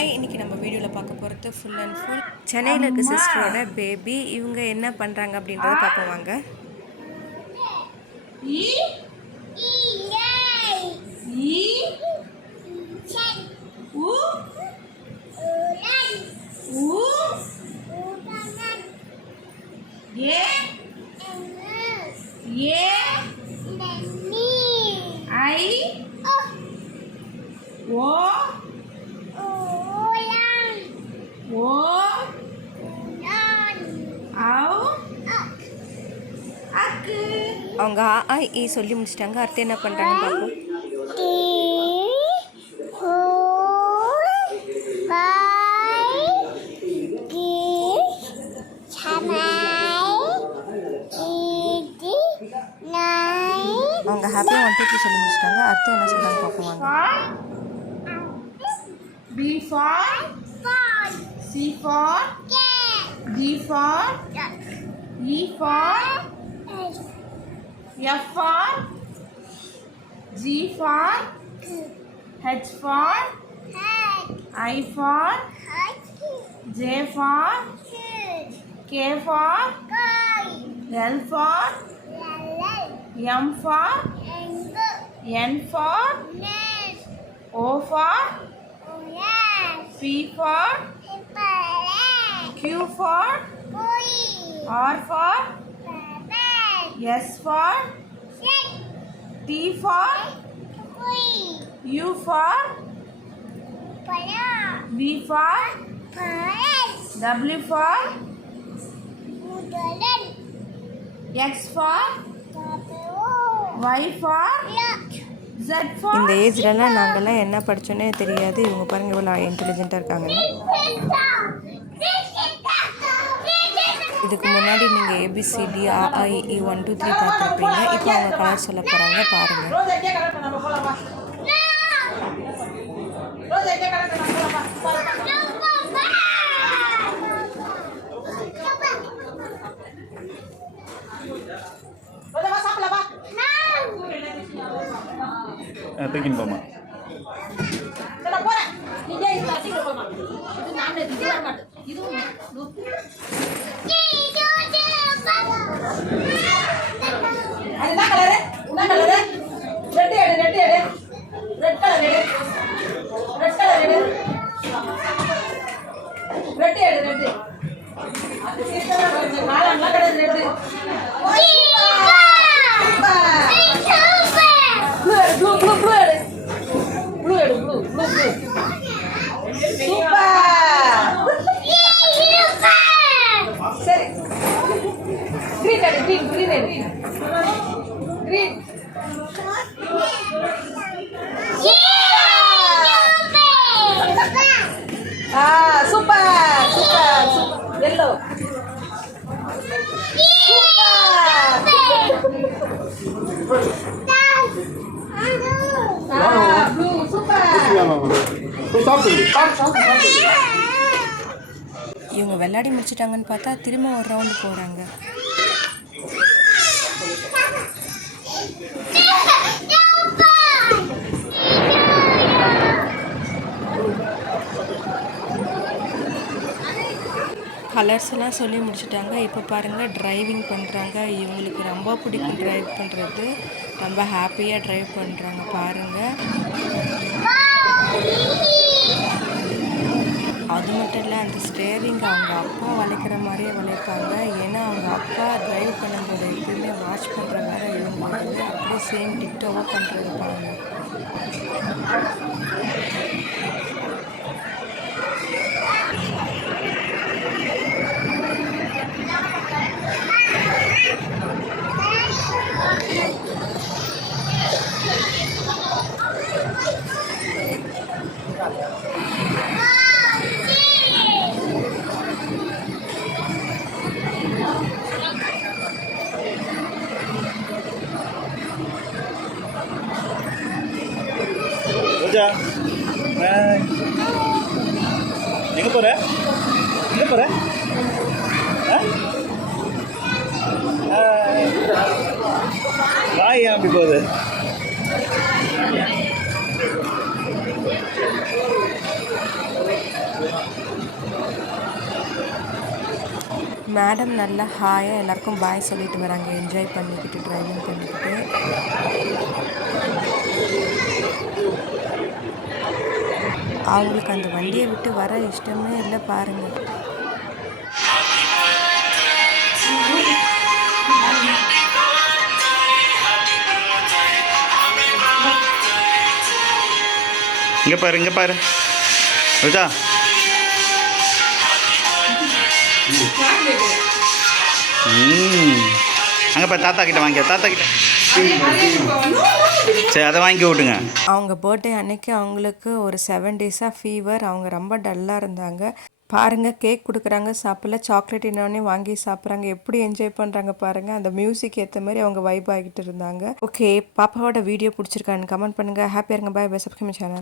Hi இன்னைக்கு நம்ம வீடியோவில் பார்க்க போகிறது ஃபுல் அண்ட் ஃபுல் சென்னையில் இருக்க சிஸ்டரோட பேபி இவங்க என்ன பண்ணுறாங்க அப்படின்றத பார்ப்போம் வாங்க. E E அவங்க ஆ ஆ, இ சொல்லி முடிச்சிட்டாங்க. அடுத்து என்ன பண்ணுறாங்கன்னு பார்ப்போம். அவங்க ஹாப்பியாக ஒன் டூ த்ரீ சொல்லி முடிச்சிட்டாங்க. அடுத்து என்ன சொல்கிறாங்க பார்ப்போம் வாங்க. For B for C for D for E for F for G for H for I for J for K for L for M for N for O for P for Q for R for S for T. For U for V for W for X for Y for Z for இந்த ஏஜ்லலாம் நாங்கள்லாம் என்ன படித்தோன்னே தெரியாது. இவங்க பாருங்கள் இவ்வளோ இன்டெலிஜென்ட்டாக இருக்காங்கன்னு. இதுக்கு முன்னாடி நீங்கள் ஏபிசிடி ஆஐஇ ஒன் டூ த்ரீ பார்த்துருப்பீங்க. இப்போ அவங்க கலர் சொல்ல போகிறாங்க பாருங்கள் தூக்கின்னு போமா போறேன். நீங்க இது அது கலரு என்ன கலரு ரெட் எடு ரெட் எடு ரெட் கலர் எடு ரெட் கலர் எடு எடு அது சீக்கிரம் நாலாம் கலர் ரெட் இவங்க விளையாடி முடிச்சிட்டாங்கன்னு பார்த்தா திரும்ப ஒரு ரவுண்டு போகிறாங்க கலர்ஸ்லாம் சொல்லி முடிச்சிட்டாங்க. இப்போ பாருங்கள் டிரைவிங் பண்ணுறாங்க இவங்களுக்கு ரொம்ப பிடிக்கும் ட்ரைவ் பண்ணுறது ரொம்ப ஹாப்பியாக ட்ரைவ் பண்ணுறாங்க பாருங்கள் அது மட்டும் இல்லை அந்த ஸ்டேரிங் அவங்க அப்பா வளைக்கிற மாதிரியே வளைப்பாங்க. ஏன்னா அவங்க அப்பா ட்ரைவ் பண்ணும்போது எப்பயுமே வாட்ச் பண்ணுற மாதிரி இவங்க வந்து அப்படியே சேம் டிக்டோவாக பண்ணுறது பாருங்கள் ராஜா எங்கே போகிற எங்கே போகிற வாய் ஏன் அப்படி போகுது? மேடம் நல்லா ஹாயாக எல்லாருக்கும் பாய் சொல்லிட்டு வராங்க. என்ஜாய் பண்ணிக்கிட்டு ட்ரைவிங் பண்ணிக்கிட்டு. அவங்களுக்கு அந்த வண்டியை விட்டு வர இஷ்டமே இல்லை பாருங்கள் இங்கே பாரு இங்கே பாரு. ரோஜா. ம். அங்கே பாரு தாத்தா கிட்ட வாங்கிக்க தாத்தா கிட்ட. சரி அதை வாங்கி விட்டுங்க. அவங்க பர்த்டே அன்னைக்கு அவங்களுக்கு ஒரு செவன் டேஸாக ஃபீவர் அவங்க ரொம்ப டல்லாக இருந்தாங்க. பாருங்க கேக் கொடுக்குறாங்க சாப்பிடல. சாக்லேட் என்னோடனே வாங்கி சாப்பிட்றாங்க. எப்படி என்ஜாய் பண்ணுறாங்க பாருங்க. அந்த மியூசிக் ஏற்ற மாதிரி அவங்க வைப் ஆகிட்டு இருந்தாங்க. ஓகே பாப்பாவோட வீடியோ பிடிச்சிருக்கான்னு கமெண்ட் பண்ணுங்க. ஹாப்பியாக இருங்க. Bye bye subscribe channel